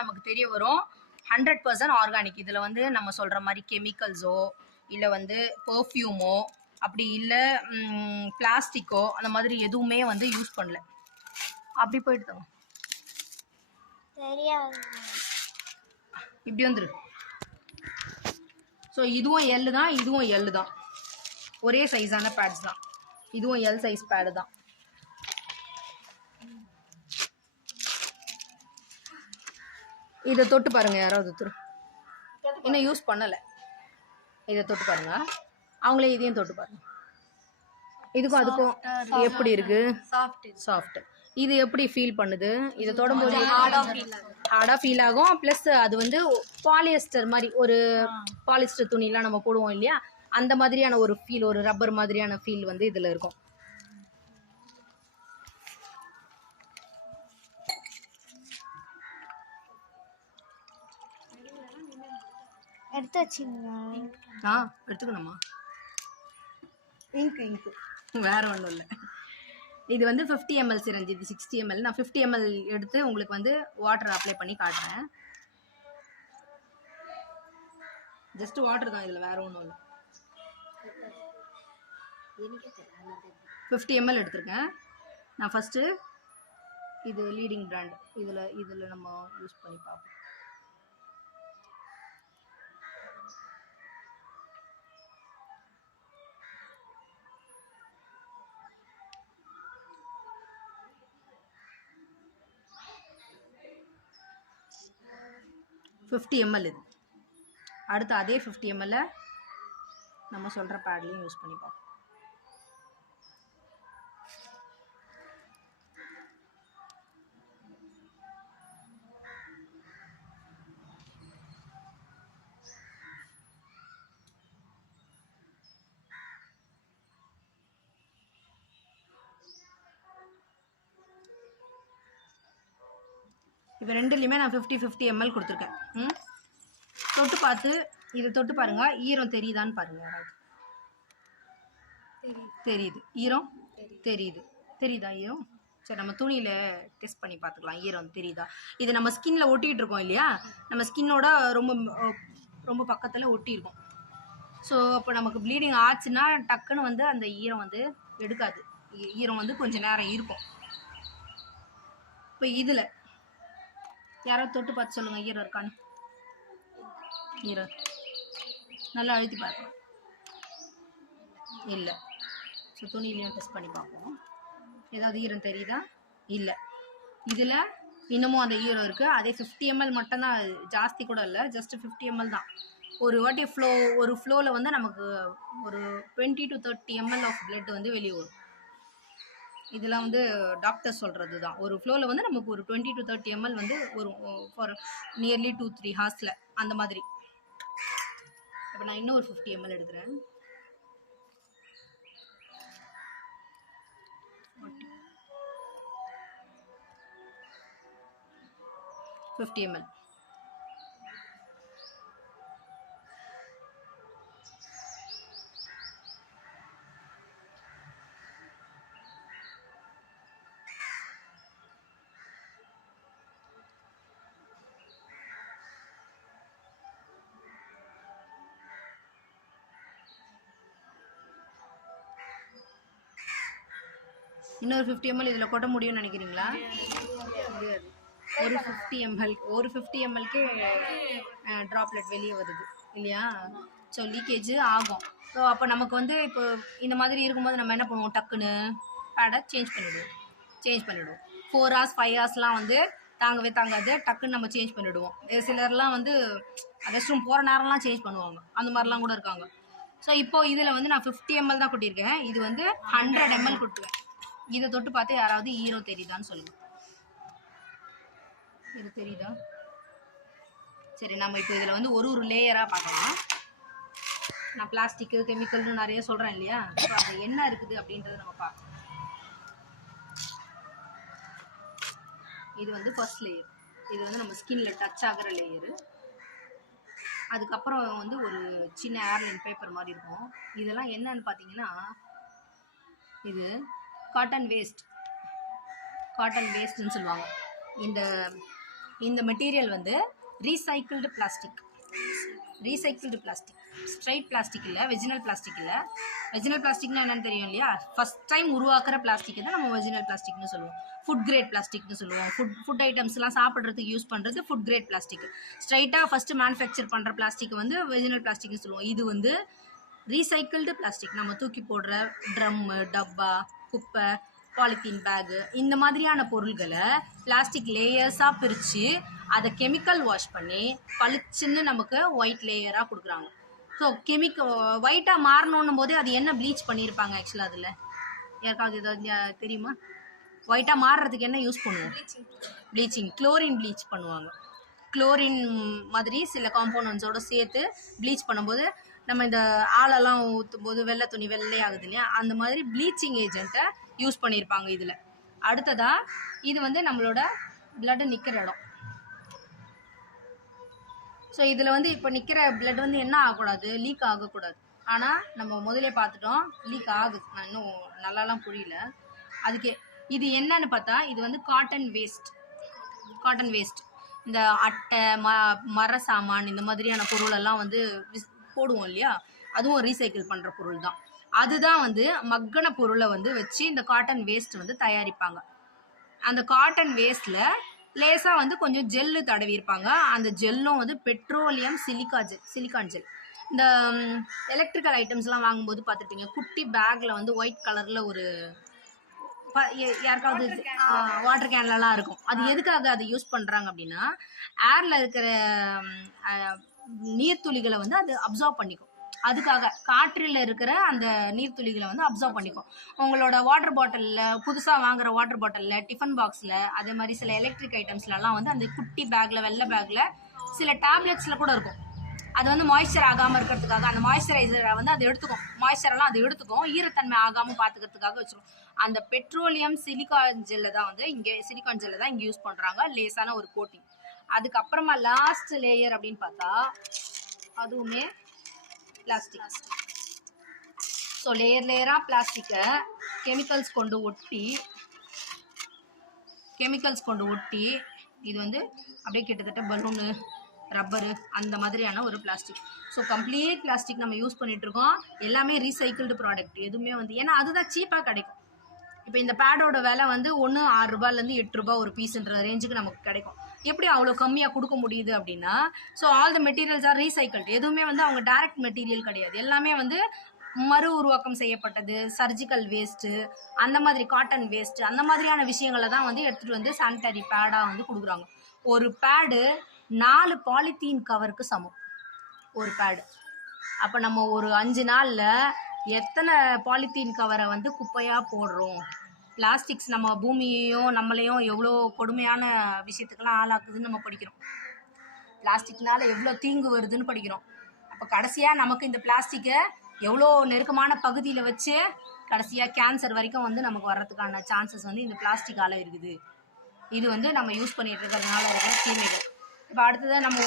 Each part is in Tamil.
நமக்கு தெரிய வரும் 100% ஆர்கானிக். இதில் வந்து நம்ம சொல்கிற மாதிரி கெமிக்கல்ஸோ இல்லை வந்து பெர்ஃப்யூமோ அப்படி இல்லை பிளாஸ்டிக்கோ அந்த மாதிரி எதுவுமே வந்து யூஸ் பண்ணல. அப்படி போயிட்டு இப்படி வந்துரு. ஸோ இதுவும் எல்லு தான், இதுவும் எல்லு தான், ஒரே சைஸான பேட்ஸ் தான். இதுவும் எல் சைஸ் பேடு தான். இதை தொட்டு பாருங்க யாராவது இன்னும் யூஸ் பண்ணலை. இதை தொட்டு பாருங்க, அவங்களே இதையும் தொட்டு பாருங்க. இதுக்கும் அதுக்கும் எப்படி இருக்கு? சாஃப்ட். இது எப்படி ஃபீல் பண்ணுது? இதை தொடும்போது ஹார்டாக ஃபீல் ஆகும். ப்ளஸ் அது வந்து பாலியஸ்டர் மாதிரி, ஒரு பாலிஸ்டர் துணிலாம் நம்ம போடுவோம் இல்லையா, அந்த மாதிரியான ஒரு ஃபீல், ஒரு ரப்பர் மாதிரியான ஃபீல் வந்து இதில் இருக்கும். எடுத்து வச்சிங்களா? எடுத்துக்கணுமா? இங்கு வேற ஒன்றும் இல்லை. இது வந்து 50 ml சிரஞ்சி, இது 60 ml. நான் 50 ml எடுத்து உங்களுக்கு வந்து வாட்டர் அப்ளை பண்ணி காட்டுறேன். ஜஸ்ட் வாட்டர் தான், இதில் வேற ஒன்றும் இல்லை. 50 ml எடுத்திருக்கேன் நான். ஃபஸ்ட்டு இது லீடிங் பிராண்ட், இதில் நம்ம யூஸ் பண்ணி பார்ப்போம். $50 ml இது. அடுத்து அதே 50 ml நம்ம சொல்கிற பேட்லையும் யூஸ் பண்ணி பார்ப்போம். இப்போ ரெண்டுலேயுமே நான் 50 ml கொடுத்துருக்கேன். தொட்டு பார்த்து இதை தொட்டு பாருங்க, ஈரம் தெரியுதான்னு பாருங்க. தெரியுது, ஈரம் தெரியுதா ஈரம்? சரி, நம்ம துணியில் டெஸ்ட் பண்ணி பார்த்துக்கலாம் ஈரம் தெரியுதா. இது நம்ம ஸ்கின்ல ஒட்டிகிட்டு இருக்கோம் இல்லையா, நம்ம ஸ்கின்னோட ரொம்ப ரொம்ப பக்கத்தில் ஒட்டியிருக்கோம். ஸோ அப்போ நமக்கு ப்ளீடிங் ஆச்சுன்னா டக்குன்னு வந்து அந்த ஈரம் வந்து எடுக்காது. ஈரம் வந்து கொஞ்சம் நேரம் இருக்கும். இப்போ இதில் யாராவது தொட்டு பார்த்து சொல்லுங்கள் ஈரம் இருக்கான்னு. ஈரம் நல்லா அழுத்தி பார்க்கலாம். இல்லை. ஸோ துணியிலையும் டெஸ்ட் பண்ணி பார்ப்போம். ஏதாவது ஈரம் தெரியுதா? இல்லை. இதில் இன்னமும் அந்த ஈரம் இருக்குது. அதே 50 ml மட்டும்தான், ஜாஸ்தி கூட இல்லை, ஜஸ்ட் 50 ml தான். ஒரு வாட்டி ஒரு ஃப்ளோவில் வந்து நமக்கு ஒரு 20 to 30 ml ஆஃப் பிளட் வந்து வெளியே வரும். இதெல்லாம் வந்து டாக்டர் சொல்கிறது தான். ஒரு ஃப்ளோவில் வந்து நமக்கு ஒரு 20 to 30 ml வந்து ஒரு ஃபார் நியர்லி 2-3 ஹார்ஸில் அந்த மாதிரி. இப்போ நான் இன்னும் ஒரு 50 ml எடுக்கிறேன். 50 ml. இன்னொரு 50 ml இதில் கொட்ட முடியும்னு நினைக்கிறீங்களா? முடியாது. ஒரு 50 mlக்கு ட்ராப்லெட் வெளியே வருது இல்லையா? ஸோ லீக்கேஜ் ஆகும். ஸோ அப்போ நமக்கு வந்து இப்போ இந்த மாதிரி இருக்கும்போது நம்ம என்ன பண்ணுவோம், டக்குன்னு பேடை சேஞ்ச் பண்ணிவிடுவோம். 4 hours 5 hoursலாம் வந்து தாங்கவே தாங்காது, டக்குன்னு நம்ம சேஞ்ச் பண்ணிவிடுவோம். சிலர்லாம் வந்து ரெஸ்ட் ரூம் போகிற நேரம்லாம் சேஞ்ச் பண்ணுவாங்க, அந்த மாதிரிலாம் கூட இருக்காங்க. ஸோ இப்போது இதில் வந்து நான் 50 ml தான் கொட்டியிருக்கேன். இது வந்து 100 ml கொடுத்துருவேன். இதை தொட்டு பார்த்து யாராவது ஈரம் தெரியுதான்னு சொல்லுங்கள். இது தெரியுதா? சரி, நம்ம இப்போ இதில் வந்து ஒரு லேயராக பார்க்கலாம். நான் பிளாஸ்டிக்கு கெமிக்கல்னு நிறைய சொல்கிறேன் இல்லையா, ஸோ அது என்ன இருக்குது அப்படின்றத நம்ம பார்க்கலாம். இது வந்து ஃபர்ஸ்ட் லேயர். இது வந்து நம்ம ஸ்கின்ல டச் ஆகிற லேயரு. அதுக்கப்புறம் வந்து ஒரு சின்ன ஏர்லைன் பேப்பர் மாதிரி இருக்கும். இதெல்லாம் என்னன்னு பார்த்தீங்கன்னா, இது காட்டன் வேஸ்ட்னு சொல்லுவாங்க. இந்த இந்த மெட்டீரியல் வந்து ரீசைக்கிள்டு பிளாஸ்டிக். ஸ்ட்ரைட் பிளாஸ்டிக் இல்லை, வெஜினல் பிளாஸ்டிக் இல்லை. வெஜினல் பிளாஸ்டிக்னா என்னன்னு தெரியும் இல்லையா? ஃபர்ஸ்ட் டைம் உருவாக்குற பிளாஸ்டிக் தான் நம்ம வெஜினல் பிளாஸ்டிக்னு சொல்லுவோம். ஃபுட் கிரேட் பிளாஸ்டிக்னு சொல்லுவோம். ஃபுட் ஐட்டம்ஸ்லாம் சாப்பிட்றதுக்கு யூஸ் பண்ணுறது ஃபுட் கிரேட் பிளாஸ்டிக். ஸ்ட்ரைட்டாக ஃபஸ்ட்டு மேனுஃபேக்சர் பண்ணுற பிளாஸ்டிக் வந்து வெஜினல் பிளாஸ்டிக்னு சொல்லுவோம். இது வந்து ரீசைக்கிள்டு பிளாஸ்டிக். நம்ம தூக்கி போடுற ட்ரம்மு, டப்பா, குப்பை, பாலித்தீன் பேகு, இந்த மாதிரியான பொருள்களை பிளாஸ்டிக் லேயர்ஸாக பிரித்து அதை கெமிக்கல் வாஷ் பண்ணி பளிச்சுன்னு நமக்கு ஒயிட் லேயராக கொடுக்குறாங்க. ஸோ ஒயிட்டாக மாறணும் போதே அது என்ன ப்ளீச் பண்ணியிருப்பாங்க ஆக்சுவலாக? அதில் யாருக்காவது ஏதாவது தெரியுமா? ஒயிட்டாக மாறுறதுக்கு என்ன யூஸ் பண்ணுவோம்? ப்ளீச்சிங், குளோரின் ப்ளீச் பண்ணுவாங்க. குளோரின் மாதிரி சில காம்பவுண்ட்ஸோடு சேர்த்து ப்ளீச் பண்ணும்போது நம்ம இந்த ஆளெல்லாம் ஊற்றும் போது வெள்ளை துணி வெள்ளையாகுது இல்லையா? அந்த மாதிரி ப்ளீச்சிங் ஏஜென்ட்டை யூஸ் பண்ணியிருப்பாங்க இதில். அடுத்ததாக இது வந்து நம்மளோட பிளட்டு நிற்கிற இடம். ஸோ இதில் வந்து இப்போ நிற்கிற பிளட் வந்து என்ன ஆகக்கூடாது? லீக் ஆகக்கூடாது. ஆனால் நம்ம முதலே பார்த்துட்டோம், லீக் ஆகுது. நான் இன்னும் நல்லாலாம் புரியல. அதுக்கு இது என்னன்னு பார்த்தா, இது வந்து காட்டன் வேஸ்ட். இந்த அட்டை, மர சாமான், இந்த மாதிரியான பொருளெல்லாம் வந்து போடுவோம் இல்லையா? அதுவும் ரீசைக்கிள் பண்ணுற பொருள் தான். அதுதான் வந்து மக்கின பொருளை வந்து வச்சு இந்த காட்டன் வேஸ்ட் வந்து தயாரிப்பாங்க. அந்த காட்டன் வேஸ்ட்டில் லேசாக வந்து கொஞ்சம் ஜெல்லு தடவிருப்பாங்க. அந்த ஜெல்லும் வந்து பெட்ரோலியம் சிலிக்கான் ஜெல். இந்த எலக்ட்ரிக்கல் ஐட்டம்ஸ்லாம் வாங்கும்போது பார்த்துட்டீங்க, குட்டி பேக்கில் வந்து ஒயிட் கலரில் ஒரு யாருக்காவது வாட்டர் கேன்லலாம் இருக்கும். அது எதுக்காக அதை யூஸ் பண்ணுறாங்க அப்படின்னா, ஏரில் இருக்கிற நீர்த்துளிகளை வந்து அது அப்சர்வ் பண்ணிக்கும். அதுக்காக காற்றில் இருக்கிற அந்த நீர்த்துளிகளை வந்து அப்சர்வ் பண்ணிக்கும். உங்களோட வாட்டர் பாட்டிலில், புதுசாக வாங்குற வாட்டர் பாட்டிலில், டிஃபன் பாக்ஸில், அதே மாதிரி சில எலக்ட்ரிக் ஐட்டம்ஸ்லாம் வந்து அந்த குட்டி பேக்கில், வெள்ளை பேக்கில் சில டேப்லெட்ஸில் கூட இருக்கும். அது வந்து மாய்ஸ்சர் ஆகாமல் இருக்கிறதுக்காக அந்த மாய்ஸ்சரைசரை வந்து அது எடுத்துக்கும். மாய்ஸ்சரெல்லாம் அது எடுத்துக்கும், ஈரத்தன்மை ஆகாமல் பார்த்துக்கிறதுக்காக வச்சுருக்கும். அந்த பெட்ரோலியம் சிலிக்கான் ஜெல்லை தான் வந்து இங்கே யூஸ் பண்ணுறாங்க, லேசான ஒரு கோட்டிங். அதுக்கப்புறமா லாஸ்ட் லேயர் அப்படின்னு பார்த்தா அதுவுமே பிளாஸ்டிக். ஸோ லேயராக பிளாஸ்டிக்கை கெமிக்கல்ஸ் கொண்டு ஒட்டி இது வந்து அப்படியே கிட்டத்தட்ட பலூனு, ரப்பரு, அந்த மாதிரியான ஒரு பிளாஸ்டிக். ஸோ கம்ப்ளீட் பிளாஸ்டிக் நம்ம யூஸ் பண்ணிட்டு இருக்கோம். எல்லாமே ரீசைக்கிள்டு ப்ராடக்ட். எதுவுமே வந்து ஏன்னா அதுதான் சீப்பாக கிடைக்கும். இப்போ இந்த பேடோட விலை வந்து 6 ரூபாயிலேருந்து 8 ரூபாய் ஒரு பீஸுன்ற ரேஞ்சுக்கு நமக்கு கிடைக்கும். எப்படி அவ்வளோ கம்மியாக கொடுக்க முடியுது அப்படின்னா, so all the materials are recycled. எதுவுமே வந்து அவங்க டைரக்ட் மெட்டீரியல் கிடையாது. எல்லாமே வந்து மறு உருவாக்கம் செய்யப்பட்டது, சர்ஜிக்கல் வேஸ்ட்டு, அந்த மாதிரி காட்டன் வேஸ்ட்டு, அந்த மாதிரியான விஷயங்களை தான் வந்து எடுத்துகிட்டு வந்து சானிட்டரி பேடாக வந்து கொடுக்குறாங்க. ஒரு பேடு 4 பாலித்தீன் கவருக்கு சமம் ஒரு பேடு. அப்போ நம்ம ஒரு 5 நாளில் எத்தனை பாலித்தீன் கவரை வந்து குப்பையாக போடுறோம்? பிளாஸ்டிக்ஸ் நம்ம பூமியையும் நம்மளையும் எவ்வளோ கொடுமையான விஷயத்துக்கெல்லாம் ஆளாக்குதுன்னு நம்ம படிக்கிறோம். பிளாஸ்டிக்னால எவ்வளோ தீங்கு வருதுன்னு படிக்கிறோம். அப்போ கடைசியாக நமக்கு இந்த பிளாஸ்டிக்கை எவ்வளோ நெருக்கமான பகுதியில் வச்சு கடைசியாக கேன்சர் வரைக்கும் வந்து நமக்கு வர்றதுக்கான சான்சஸ் வந்து இந்த பிளாஸ்டிக்கால் இருக்குது. இது வந்து நம்ம யூஸ் பண்ணிட்டு இருக்கிறதுனால இருக்கிற தீமைகள். இப்போ அடுத்ததான் நம்ம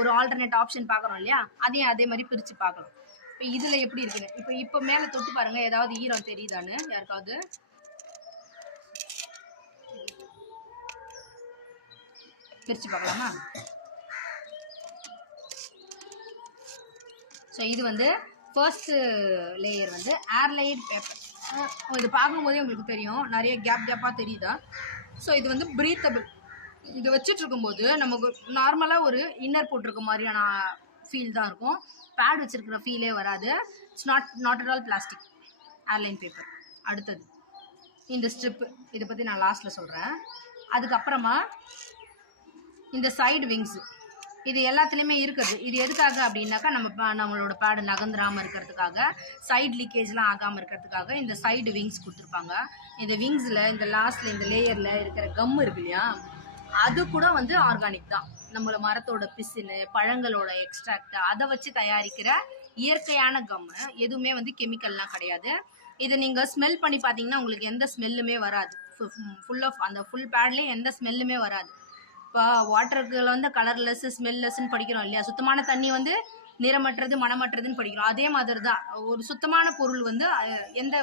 ஒரு ஆல்டர்னேட் ஆப்ஷன் பார்க்குறோம் இல்லையா? அதையும் அதே மாதிரி பிரித்து பார்க்கலாம். இப்போ இதில் எப்படி இருக்குன்னு இப்போ மேலே தொட்டு பாருங்கள், ஏதாவது ஈரம் தெரியுதான்னு யாருக்காவது? பிரித்து பார்க்கலாமா? ஸோ இது வந்து ஃபர்ஸ்ட் லேயர் வந்து ஏர்லைட் பேப்பர். இது பார்க்கும்போதே உங்களுக்கு தெரியும், நிறைய கேப்பாக தெரியுதா? ஸோ இது வந்து ப்ரீத்தபிள். இது வச்சுட்டு இருக்கும்போது நமக்கு நார்மலாக ஒரு இன்னர் போட்டிருக்க மாதிரியான ஃபீல் தான் இருக்கும். பேட் வச்சுருக்கிற ஃபீலே வராது. It's not at all plastic, airline paper. அடுத்தது இந்த ஸ்ட்ரிப்பு, இதை பற்றி நான் லாஸ்ட்டில் சொல்கிறேன். அதுக்கப்புறமா இந்த சைடு விங்ஸு, இது எல்லாத்துலேயுமே இருக்குது. இது எதுக்காக அப்படின்னாக்கா நம்மளோட பேடு நகர்ந்துடாமல் இருக்கிறதுக்காக, சைடு லீக்கேஜ்லாம் ஆகாமல் இருக்கிறதுக்காக இந்த சைடு விங்ஸ் கொடுத்துருப்பாங்க. இந்த விங்ஸில் இந்த லாஸ்ட்டில் இந்த லேயரில் இருக்கிற கம் இருக்கு இல்லையா, அது கூட வந்து ஆர்கானிக் தான். நம்மளோட மரத்தோட பிசினு, பழங்களோட எக்ஸ்ட்ராக்ட், அதை வச்சு தயாரிக்கிற இயற்கையான கம்மு. எதுவுமே வந்து கெமிக்கல்லாம் கிடையாது. இதை நீங்கள் ஸ்மெல் பண்ணி பார்த்தீங்கன்னா உங்களுக்கு எந்த ஸ்மெல்லுமே வராது. அந்த ஃபுல் பேட்லேயே எந்த ஸ்மெல்லுமே வராது. இப்போ வாட்டருக்கு வந்து கலர்லெஸ், ஸ்மெல்லெஸ்ன்னு படிக்கிறோம் இல்லையா? சுத்தமான தண்ணி வந்து நிறமற்றது, மனமற்றதுன்னு படிக்கிறோம். அதே மாதிரி தான் ஒரு சுத்தமான பொருள் வந்து எந்த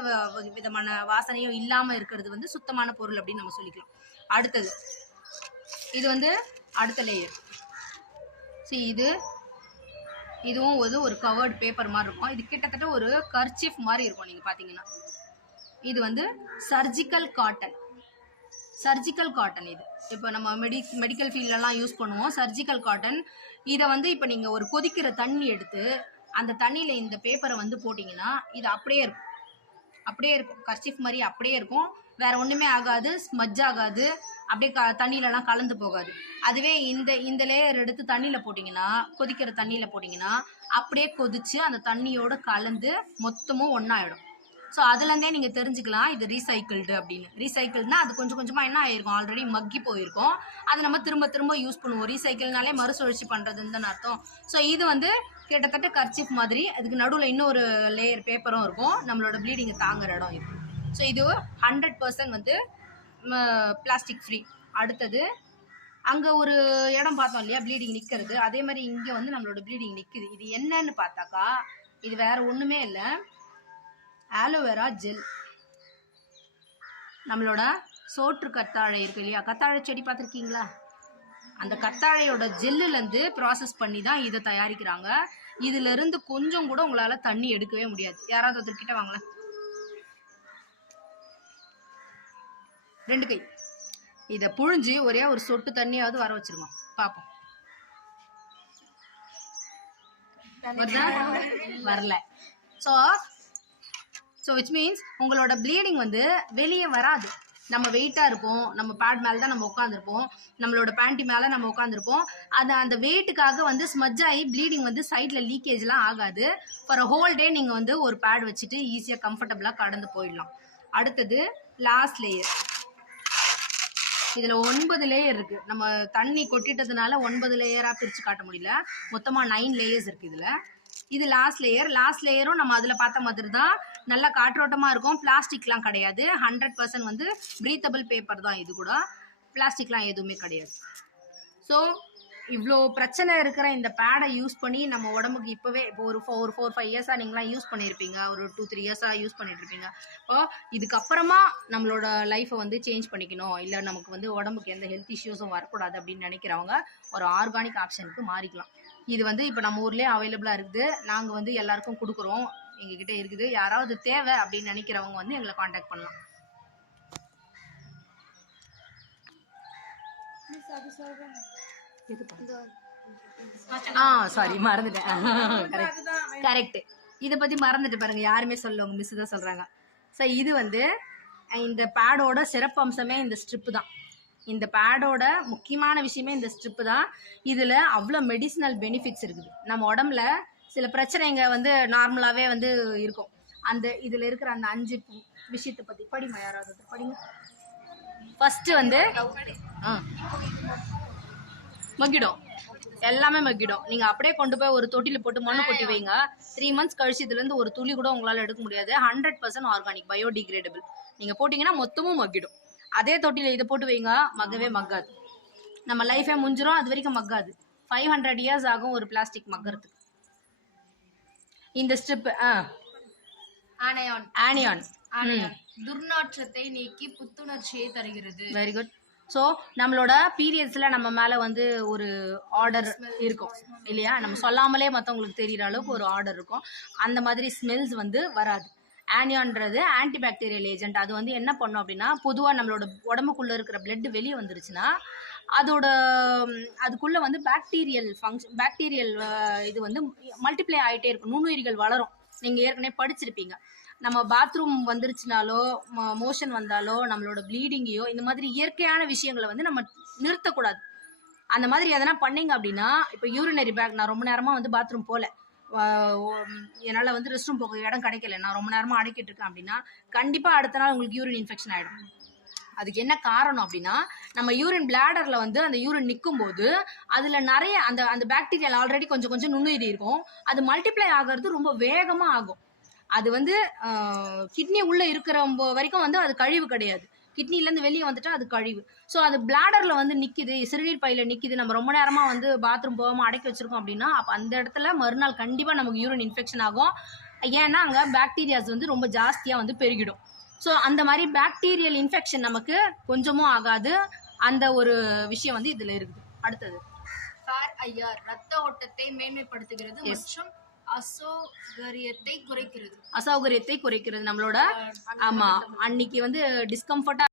விதமான வாசனையும் இல்லாமல் இருக்கிறது வந்து சுத்தமான பொருள் அப்படின்னு நம்ம சொல்லிக்கலாம். அடுத்தது இது வந்து அடுத்த லேயர். சரி, இதுவும் ஒரு கவர்டு பேப்பர் மாதிரி இருக்கும். இது கிட்டத்தட்ட ஒரு கர்ச்சீஃப் மாதிரி இருக்கும் நீங்கள் பார்த்தீங்கன்னா. இது வந்து சர்ஜிக்கல் காட்டன். இது இப்போ நம்ம மெடிக்கல் ஃபீல்ட்லலாம் யூஸ் பண்ணுவோம் சர்ஜிக்கல் காட்டன். இதை வந்து இப்போ நீங்கள் ஒரு கொதிக்கிற தண்ணி எடுத்து அந்த தண்ணியில் இந்த பேப்பரை வந்து போட்டிங்கன்னா இது அப்படியே இருக்கும் கர்ச்சீஃப் மாதிரி அப்படியே இருக்கும். வேற ஒன்றுமே ஆகாது, ஸ்மஜ் ஆகாது, அப்படியே தண்ணியிலலாம் கலந்து போகாது. அதுவே இந்த லேயர் எடுத்து தண்ணியில் போட்டிங்கன்னா, கொதிக்கிற தண்ணியில் போட்டிங்கன்னா அப்படியே கொதிச்சு அந்த தண்ணியோடு கலந்து மொத்தமும் ஒன்றாயிடும். ஸோ அதுலேருந்தே நீங்கள் தெரிஞ்சுக்கலாம் இது ரீசைக்கிள்டு அப்படின்னு. ரீசைக்கிள்னா அது கொஞ்சம் கொஞ்சமாக என்ன ஆயிருக்கும், ஆல்ரெடி மக்கி போயிருக்கும், அதை நம்ம திரும்ப திரும்ப யூஸ் பண்ணுவோம். ரீசைக்கிள்னாலே மறுசுழற்சி பண்ணுறதுன்னு தான் அர்த்தம். ஸோ இது வந்து கிட்டத்தட்ட கர்ச்சீஃப் மாதிரி. அதுக்கு நடுவில் இன்னொரு லேயர் பேப்பரும் இருக்கும், நம்மளோட ப்ளீடிங்கை தாங்குற இடம் இது. ஸோ இது 100% வந்து பிளாஸ்டிக் ஃப்ரீ. அடுத்தது அங்கே ஒரு இடம் பார்த்தோம் இல்லையா ப்ளீடிங் நிற்கிறது, அதே மாதிரி இங்கே வந்து நம்மளோட ப்ளீடிங் நிற்குது. இது என்னன்னு பார்த்தாக்கா இது வேற ஒன்றுமே இல்லை, ஆலோவேரா ஜெல். நம்மளோட சோற்று கத்தாழை இருக்கு இல்லையா, கத்தாழை செடி பார்த்துருக்கீங்களா, அந்த கத்தாழையோட ஜெல்லுலேருந்து ப்ராசஸ் பண்ணி தான் இதை தயாரிக்கிறாங்க. இதுலேருந்து கொஞ்சம் கூட உங்களால் தண்ணி எடுக்கவே முடியாது. யாராவது ஒருத்தர்கிட்ட வாங்கலாம், 2 கை இதை புழிஞ்சு ஒரே ஒரு சொட்டு தண்ணியாவது வர வச்சிருக்கோம் பார்ப்போம். வருதா? வரல. ஸோ விச் மீன்ஸ் உங்களோட ப்ளீடிங் வந்து வெளியே வராது. நம்ம வெயிட்டாக இருப்போம், நம்ம பேட் மேலே தான் நம்ம உட்காந்துருப்போம், நம்மளோட பேண்ட்டி மேலே நம்ம உட்காந்துருப்போம். அந்த வெயிட்டுக்காக வந்து ஸ்மஜ் ஆகி ப்ளீடிங் வந்து சைடில் லீக்கேஜ்லாம் ஆகாது. ஃபார் அ ஹோல் டே நீங்கள் வந்து ஒரு பேட் வச்சுட்டு ஈஸியாக கம்ஃபர்டபுளாக கடந்து போயிடலாம். அடுத்தது லாஸ்ட் லேயர். இதில் 9 லேயர் இருக்குது. நம்ம தண்ணி கொட்டிட்டதுனால 9 லேயராக பிரித்து காட்ட முடியல, மொத்தமாக 9 லேயர்ஸ் இருக்குது. இது லாஸ்ட் லேயரும் நம்ம அதில் பார்த்த மாதிரி தான் நல்லா காற்றோட்டமாக இருக்கும். பிளாஸ்டிக்லாம் கிடையாது, 100% வந்து ப்ரீத்தபிள் பேப்பர் தான். இது கூட பிளாஸ்டிக்லாம் எதுவுமே கிடையாது. ஸோ இவ்வளோ பிரச்சனை இருக்கிற இந்த பேடை யூஸ் பண்ணி நம்ம உடம்புக்கு இப்போவே இப்போ ஒரு 4-5 இயர்ஸாக நீங்களாம் யூஸ் பண்ணியிருப்பீங்க, ஒரு 2-3 இயர்ஸாக யூஸ் பண்ணிட்டு இருப்பீங்க. இப்போ இதுக்கப்புறமா நம்மளோட லைஃப்பை வந்து சேஞ்ச் பண்ணிக்கணும், இல்லை நமக்கு வந்து உடம்புக்கு எந்த ஹெல்த் இஷ்யூஸும் வரக்கூடாது அப்படின்னு நினைக்கிறவங்க ஒரு ஆர்கானிக் ஆப்ஷனுக்கு மாறிக்கலாம். இது வந்து இப்போ நம்ம ஊர்லேயே அவைலபிளாக இருக்குது. நாங்கள் வந்து எல்லாருக்கும் கொடுக்குறோம், எங்ககிட்ட இருக்குது. யாராவது தேவை அப்படின்னு நினைக்கிறவங்க வந்து எங்களை காண்டாக்ட் பண்ணலாம். சாரி மறந்துட்டேன். கரெக்ட், இதை பற்றி மறந்துட்டு பாருங்க, யாருமே சொல்ல, உங்க மிஸ் தான் சொல்கிறாங்க. ஸோ இது வந்து இந்த பேடோட சிறப்பம்சமே இந்த ஸ்ட்ரிப்பு தான். இந்த பேடோட முக்கியமான விஷயமே இந்த ஸ்ட்ரிப்பு தான். இதில் அவ்வளோ மெடிசினல் பெனிஃபிட்ஸ் இருக்குது. நம்ம உடம்புல சில பிரச்சனைங்க வந்து நார்மலாகவே வந்து இருக்கும். அந்த இதில் இருக்கிற அந்த 5 விஷயத்தை பற்றி படிமா, யாராவது படிங்க. ஃபஸ்ட்டு வந்து மக்கிடும், எல்லாமே மக்கிடும். நீங்கள் அப்படியே கொண்டு போய் ஒரு தொட்டியில் போட்டு மண்ணு கொட்டி வைங்க, 3 months கழிச்சு இதுலேருந்து ஒரு துளி கூட உங்களால் எடுக்க முடியாது. 100% ஆர்கானிக், பயோடிகிரேடபிள். நீங்கள் போட்டிங்கன்னா மொத்தமும் மக்கிடும். அதே தொட்டியில் இதை போட்டு வைங்க, மக்கவே மக்காது. நம்ம லைஃபே முடிஞ்சிடும், அது வரைக்கும் மக்காது. 500 years ஆகும் ஒரு பிளாஸ்டிக் மக்கறதுக்கு. இந்த ஸ்ட்ரிப் ஆனியான் துர்நாற்றத்தை நீக்கி புத்துணர்ச்சியை தருகிறது. Very good. ஸோ நம்மளோட பீரியட்ஸில் நம்ம மேலே வந்து ஒரு ஆர்டர் இருக்கும் இல்லையா, நம்ம சொல்லாமலே மற்றவங்களுக்கு தெரிகிற அளவுக்கு ஒரு ஆர்டர் இருக்கும். அந்த மாதிரி ஸ்மெல்ஸ் வந்து வராது. ஆனியான்றது ஆன்டிபாக்டீரியல் ஏஜென்ட். அது வந்து என்ன பண்ணும் அப்படின்னா, பொதுவாக நம்மளோட உடம்புக்குள்ளே இருக்கிற பிளட் வெளியே வந்துருச்சுன்னா அதுக்குள்ளே வந்து பாக்டீரியல் இது வந்து மல்டிப்ளை ஆகிட்டே இருக்கும், நுண்ணுயிர்கள் வளரும். நீங்கள் ஏற்கனவே படிச்சிருப்பீங்க. நம்ம பாத்ரூம் வந்துருச்சுனாலோ, மோஷன் வந்தாலோ, நம்மளோட ப்ளீடிங்கையோ, இந்த மாதிரி இயற்கையான விஷயங்களை வந்து நம்ம நிறுத்தக்கூடாது. அந்த மாதிரி எதனா பண்ணீங்க அப்படின்னா, இப்போ யூரினரி பேக், நான் ரொம்ப நேரமாக வந்து பாத்ரூம் போகல, என்னால் வந்து ரெஸ்ட் ரூம் போக இடம் கிடைக்கல, நான் ரொம்ப நேரமாக அடைக்கிட்டு இருக்கேன் அப்படின்னா, கண்டிப்பாக அடுத்த நாள் உங்களுக்கு யூரின் இன்ஃபெக்ஷன் ஆகிடும். அதுக்கு என்ன காரணம் அப்படின்னா, நம்ம யூரின் பிளாடரில் வந்து அந்த யூரின் நிற்கும் போது அதில் நிறைய அந்த பாக்டீரியால் ஆல்ரெடி கொஞ்சம் நுண்ணுயிரி இருக்கும், அது மல்டிப்ளை ஆகிறது ரொம்ப வேகமாக ஆகும். அது வந்து கிட்னி உள்ளே இருக்கிற வரைக்கும் வந்து அது கழிவு கிடையாது, கிட்னிலேருந்து வெளியே வந்துட்டா அது கழிவு. ஸோ அது பிளாடரில் வந்து நிற்கிது, சிறுநீர் பையில் நிற்கிது, நம்ம ரொம்ப நேரமாக வந்து பாத்ரூம் போகாமல் அடக்கி வச்சுருக்கோம் அப்படின்னா, அப்போ அந்த இடத்துல மறுநாள் கண்டிப்பாக நமக்கு யூரின் இன்ஃபெக்ஷன் ஆகும். ஏன்னா அங்கே பாக்டீரியாஸ் வந்து ரொம்ப ஜாஸ்தியாக வந்து பெருகிடும். ஸோ அந்த மாதிரி பாக்டீரியல் இன்ஃபெக்ஷன் நமக்கு கொஞ்சமும் ஆகாது. அந்த ஒரு விஷயம் வந்து இதுல இருக்குது. அடுத்தது ஃபேர் ஐஆர் ரத்த ஓட்டத்தை மேன்மைப்படுத்துகிறது மற்றும் அசௌகரியத்தை குறைக்கிறது. அசௌகரியத்தை குறைக்கிறது. நம்மளோட ஆமா அன்னைக்கு வந்து டிஸ்கம்ஃபர்ட்டா